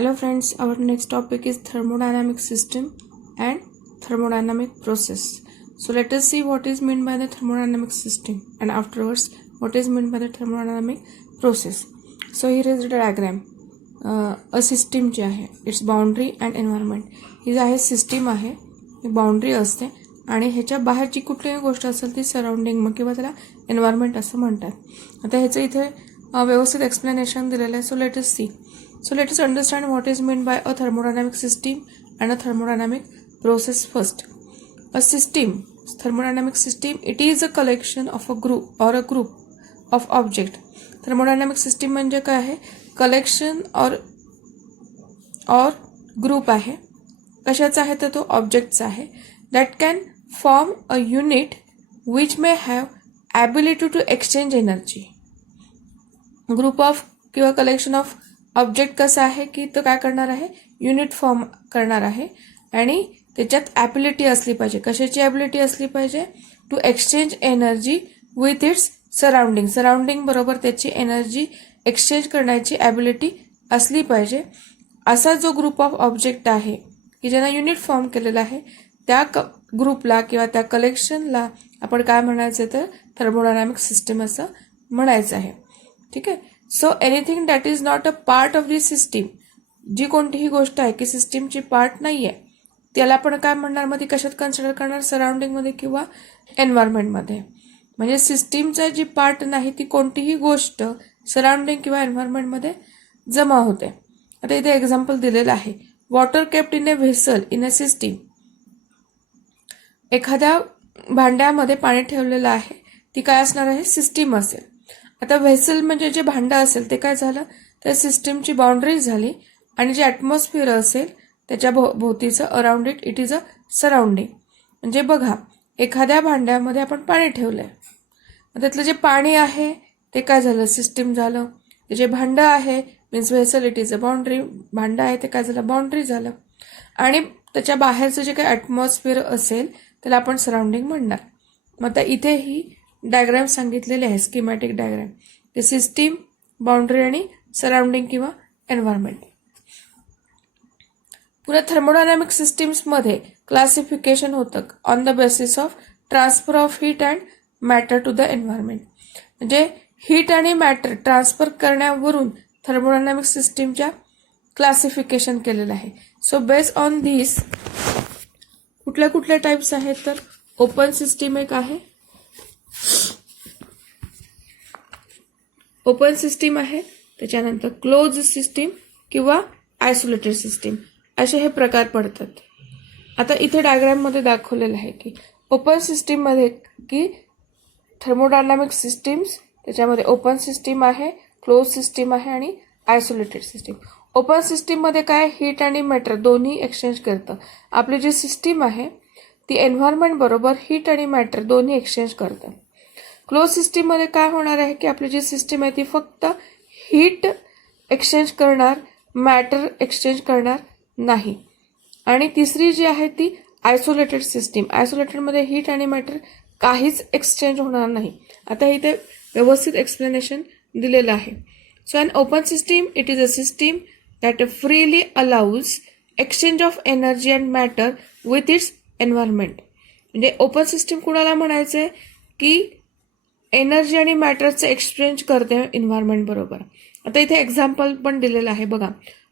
Hello friends, our next topic is thermodynamic system and thermodynamic process. So let us see what is meant by the thermodynamic system and afterwards what is meant by the thermodynamic process. So here is the diagram. A system जे आहे its boundary and environment. ही आहे system आहे, boundary असते आणि ह्याच्या बाहेरची कुठलीही गोष्ट असेल ती सराउंडिंग मग किंवा त्याला एन्व्हायरमेंट असं म्हणतात. आता ह्याचं इथे व्यवस्थित एक्सप्लेनेशन दिलेलं आहे. So let us understand what is meant by a thermodynamic system and a thermodynamic process first. A system, thermodynamic system, it is a collection of a group of object. Thermodynamic system म्हणजे काय आहे? Collection और group आहे. कशाचा आहे तर तो ऑब्जेक्टचा आहे. That can form a unit which may have ability to exchange energy. Group of किंवा कलेक्शन ऑफ ऑब्जेक्ट कसं आहे की तो काय करणार आहे, युनिट फॉर्म करणार आहे आणि त्याच्यात ॲबिलिटी असली पाहिजे. कशाची ॲबिलिटी असली पाहिजे? To exchange energy with its surrounding बरोबर त्याची एनर्जी एक्सचेंज करण्याची ॲबिलिटी असली पाहिजे. असा जो ग्रुप ऑफ ऑब्जेक्ट आहे की ज्यांना युनिट फॉर्म केलेला आहे त्या ग्रुपला किंवा त्या कलेक्शनला आपण काय म्हणायचं तर थर्मोडायनामिक सिस्टीम असं म्हणायचं आहे. ठीक आहे. So anything that is not a part of the system, जी कोणतीही गोष्ट आहे की सिस्टीमची पार्ट नाही आहे त्याला आपण काय म्हणणार, मध्ये कशात कन्सिडर करणार, सराउंडिंगमध्ये किंवा एन्व्हायरमेंटमध्ये. म्हणजे सिस्टीमचा जी पार्ट नाही ती कोणतीही गोष्ट सराउंडिंग किंवा एन्व्हायरमेंटमध्ये जमा होते. आता इथे एक्झाम्पल दिलेलं आहे. Water kept in A vessel in a system. एखाद्या भांड्यामध्ये पाणी ठेवलेलं आहे, ती काय असणार आहे, सिस्टीम असेल. आता व्हेसल म्हणजे जे भांडं असेल ते काय झालं, त्या सिस्टीमची बाउंड्री झाली आणि जे ॲटमॉस्फिअर असेल त्याच्या भोवतीचं around it is a surrounding. म्हणजे बघा, एखाद्या भांड्यामध्ये आपण पाणी ठेवलंय, त्यातलं जे पाणी आहे ते काय झालं, सिस्टीम झालं. ते जे भांडं आहे means vessel it is a boundary, भांडं आहे ते काय झालं, बाउंड्री झालं. आणि त्याच्या बाहेरचं जे काही ॲटमॉस्फिअर असेल त्याला आपण सराउंडिंग म्हणणार. मग आता इथे ही डायग्राम सांगितलेले आहे, स्कीमॅटिक डायग्राम. ते सिस्टीम, बाउंड्री आणि सराउंडिंग किंवा एन्व्हायरमेंट. पुन्हा थर्मोडायनामिक सिस्टीम्समध्ये क्लासिफिकेशन होतं on the basis of transfer of heat and matter to the environment. म्हणजे हीट आणि मॅटर ट्रान्सफर करण्यावरून थर्मोडायनामिक सिस्टीमच्या क्लासिफिकेशन केलेलं आहे. सो बेस्ड ऑन दिस कुठल्या टाईप्स आहेत तर ओपन सिस्टीम एक आहे, ओपन सिस्टीम आहे, त्याच्यानंतर क्लोज सिस्टीम किंवा आयसोलेटेड सिस्टीम असे हे प्रकार पडतात. आता इथे डायग्राममध्ये दाखवलेलं आहे की ओपन सिस्टीममध्ये की थर्मोडायनामिक सिस्टीम्स त्याच्यामध्ये ओपन सिस्टीम आहे, क्लोज सिस्टीम आहे आणि आयसोलेटेड सिस्टीम. ओपन सिस्टीममध्ये काय, हीट आणि मॅटर दोन्ही एक्सचेंज करतं. आपली जी सिस्टीम आहे ती एन्व्हायरमेंट बरोबर हीट आणि मॅटर दोन्ही एक्सचेंज करतं. क्लोज सिस्टीममध्ये काय होणार आहे की आपली जी सिस्टीम आहे ती फक्त हीट एक्सचेंज करणार, मॅटर एक्सचेंज करणार नाही. आणि तिसरी जी आहे ती आयसोलेटेड सिस्टीम. आयसोलेटेडमध्ये हीट आणि मॅटर काहीच एक्सचेंज होणार नाही. आता इथे व्यवस्थित एक्सप्लेनेशन दिलेलं आहे. So an open system it is a system that freely allows exchange of energy and matter with its environment. म्हणजे ओपन सिस्टीम कुणाला म्हणायचं आहे की एनर्जी आणि मॅटरचं एक्सचेंज करते एन्व्हायरमेंट बरोबर. आता इथे एक्झाम्पल पण दिलेलं आहे बघा.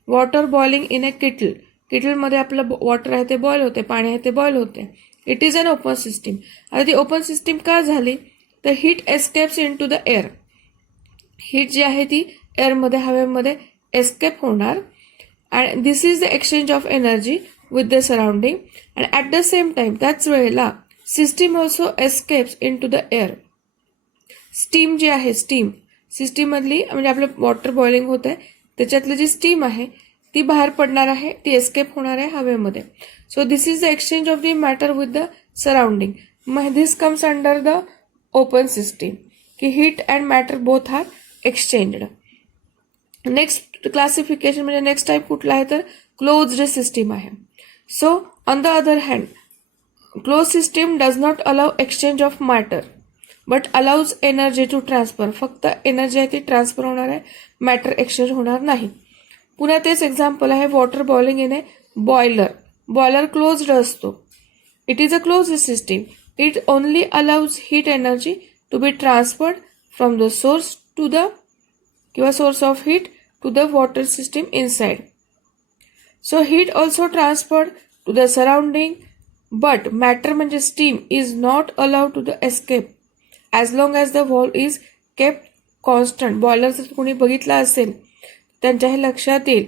Water boiling in a kettle. किटलमध्ये आपलं वॉटर आहे ते बॉईल होते, पाणी आहे ते बॉईल होते. It is an open system. आता ती ओपन सिस्टीम का झाली तर heat escapes in to the air. Heat जी आहे ती एअरमध्ये, हवेमध्ये एस्केप होणार आणि this is the exchange of energy with the surrounding and at the same time त्याच वेळेला system also escapes in to the air. Steam जी आहे, स्टीम सिस्टीममधली म्हणजे आपलं वॉटर बॉइलिंग होत आहे त्याच्यातली जी स्टीम आहे ती बाहेर पडणार आहे, ती एस्केप होणार आहे हवेमध्ये. So this is the exchange of the matter with the surrounding. मग this comes under the open system की heat and matter both are exchanged. Next classification म्हणजे नेक्स्ट टाईप कुठला आहे तर क्लोज्ड सिस्टीम आहे. So on the other hand close system does not allow exchange of matter but allows energy to transfer. फक्त energy आहे ती transfer होणार आहे, मॅटर एक्सचेंज होणार नाही. पुन्हा तेच एक्झाम्पल आहे water boiling in a boiler. Boiler closed असतो. It is a closed system. It only allows heat energy to be transferred from the source to the किंवा source of heat to the water system inside. So heat also transferred to the surrounding, but matter म्हणजे steam is not allowed to the escape as long as the valve is kept constant. Boiler जर कोणी बघितला असेल त्यांच्या हे लक्षात येईल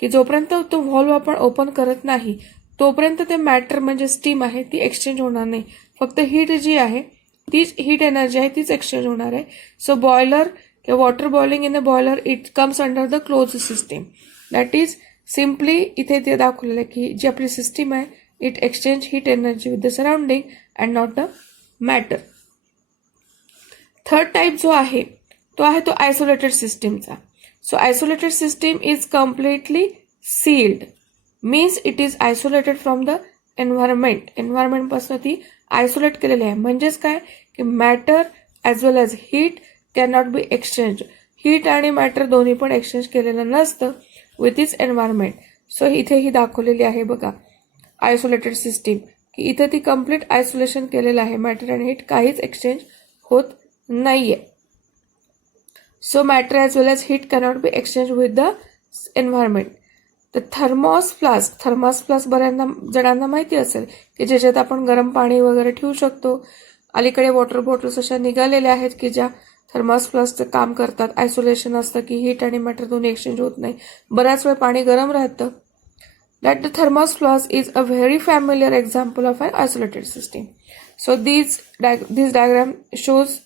की जोपर्यंत तो व्हॉल्व आपण ओपन करत नाही तोपर्यंत ते मॅटर म्हणजे स्टीम आहे ती एक्सचेंज होणार नाही. फक्त हीट जी आहे तीच हीट एनर्जी आहे तीच एक्सचेंज होणार आहे. सो बॉयलर किंवा water boiling in a boiler it comes under the close system. That is simply इथे ते दाखवलेलं आहे की जी आपली सिस्टीम आहे it exchange heat energy with the surrounding and not the matter. Third type जो आहे तो आयसोलेटेड सिस्टीमचा. So isolated system is completely sealed, means it is isolated from the environment. एन्व्हायरमेंटपासून ती आयसोलेट केलेली आहे. म्हणजेच काय की matter as well as heat cannot be exchange. Heat आणि मॅटर दोन्ही पण एक्सचेंज केलेलं नसतं विथ इट्स एन्व्हायरमेंट. सो इथे ही दाखवलेली आहे बघा आयसोलेटेड सिस्टीम की इथे ती कम्प्लीट आयसोलेशन केलेलं आहे. मॅटर आणि हीट काहीच एक्सचेंज होत नाहीये. So matter as well as heat cannot be exchange with the environment. तर थर्मॉस फ्लास्क बऱ्याच जणांना माहिती असेल की ज्याच्यात आपण गरम पाणी वगैरे ठेवू शकतो. अलीकडे वॉटर बॉटल्स अशा निघालेल्या आहेत की ज्या थर्मॉस फ्लास्कचं काम करतात. आयसोलेशन असतं की हीट आणि मॅटर दोन्ही एक्सचेंज होत नाही. बराच वेळ पाणी गरम राहतं. That the thermos flask is a very familiar example of an isolated system. So this diagram shows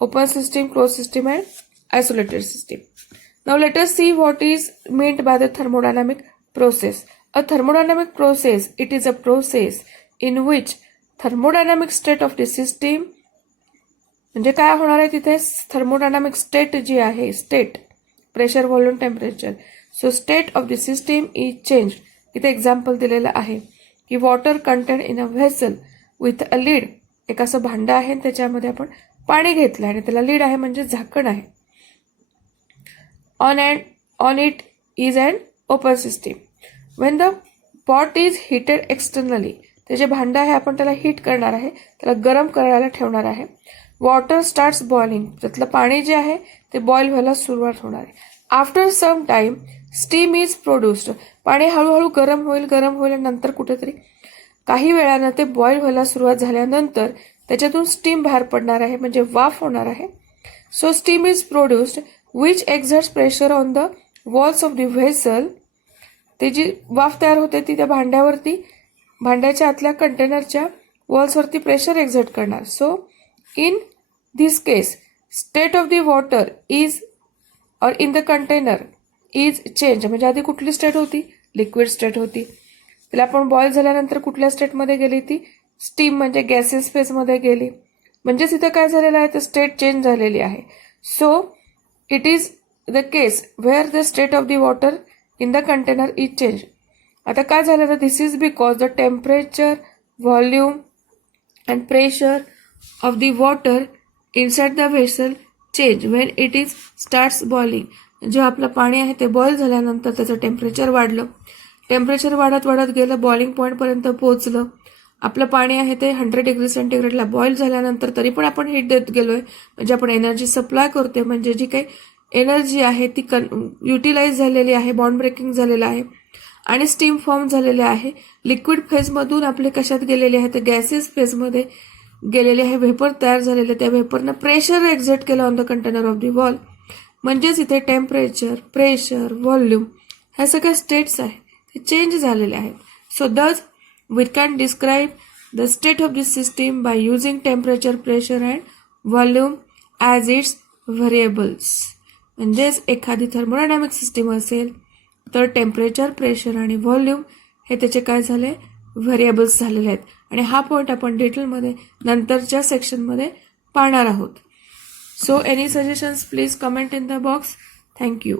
open system, closed system and isolated system. Now let us see what is meant by the thermodynamic process. A thermodynamic process, it is a process in which thermodynamic state of the system म्हणजे काय होणार आहे तिथे thermodynamic state जी आहे state pressure volume temperature. So state of the system is change. इथे example दिलेलं आहे की water content in a vessel with a lead. एक असं भांडं आहे त्याच्यामध्ये आपण पाणी घेतलं आणि त्याला लीड आहे म्हणजे झाकण आहे. On it is an open system. When the pot is heated externally, ते जे भांडं आहे आपण त्याला हीट करणार आहे, त्याला गरम करायला ठेवणार आहे. वॉटर स्टार्ट्स बॉइलिंग, त्यातलं पाणी जे आहे ते बॉईल व्हायला सुरुवात होणार आहे. After some time steam is produced. पाणी हळूहळू गरम होईल नंतर कुठेतरी काही वेळानं ते बॉईल व्हायला सुरुवात झाल्यानंतर त्याच्यातून स्टीम बाहेर पडणार आहे म्हणजे वाफ होणार आहे. So steam is produced which एक्झर्ट्स pressure on the walls of the vessel. ते जी वाफ तयार होते ती त्या भांड्यावरती भांड्याच्या आतल्या कंटेनरच्या वॉल्सवरती प्रेशर एक्झर्ट करणार. So in this case state of the water is और in the container is change. म्हणजे आधी कुठली स्टेट होती लिक्विड स्टेट होती. तिला आपण बॉईल झाल्यानंतर कुठल्या स्टेटमध्ये गेली ती स्टीम म्हणजे गॅसेस फेजमध्ये गेली. म्हणजेच इथं काय झालेलं आहे तर स्टेट चेंज झालेली आहे. So it is the case where the state of the water in the container is change. आता काय झालं तर this is because the temperature volume and pressure of the water inside the vessel change when it is starts boiling. जे आपलं पाणी आहे ते boil झाल्यानंतर त्याचं टेम्परेचर वाढलं. टेम्परेचर वाढत गेलं बॉइलिंग पॉईंटपर्यंत पोहोचलं. आपलं पाणी आहे ते 100 डिग्री सेंटीग्रेडला बॉईल झाल्यानंतर तरी पण आपण हीट देत गेलोय म्हणजे आपण एनर्जी सप्लाय करतोय. म्हणजे जी काही एनर्जी आहे ती युटिलाइज झालेली आहे, बॉन्ड ब्रेकिंग झालेलं आहे आणि स्टीम फॉर्म झालेले आहे. लिक्विड फेजमधून आपले कशात गेलेले आहे तर गॅसेस फेजमध्ये गेलेले आहे. व्हेपर तयार झालेले, त्या व्हेपरनं प्रेशर एक्झर्ट केलं on the container of the wall. म्हणजेच इथे टेम्परेचर प्रेशर व्हॉल्यूम ह्या सगळ्या स्टेट्स आहेत ते चेंज झालेले आहेत. सो दस we can describe the state of this system by using temperature, pressure and volume as its variables. म्हणजेच एखादी थर्मोडायनामिक सिस्टीम असेल तर टेम्परेचर प्रेशर आणि व्हॉल्यूम हे त्याचे काय झाले व्हेरिएबल्स झालेले आहेत. आणि हा पॉईंट आपण डिटेलमध्ये नंतरच्या सेक्शनमध्ये पाहणार आहोत. So any suggestions please comment in the box. Thank you.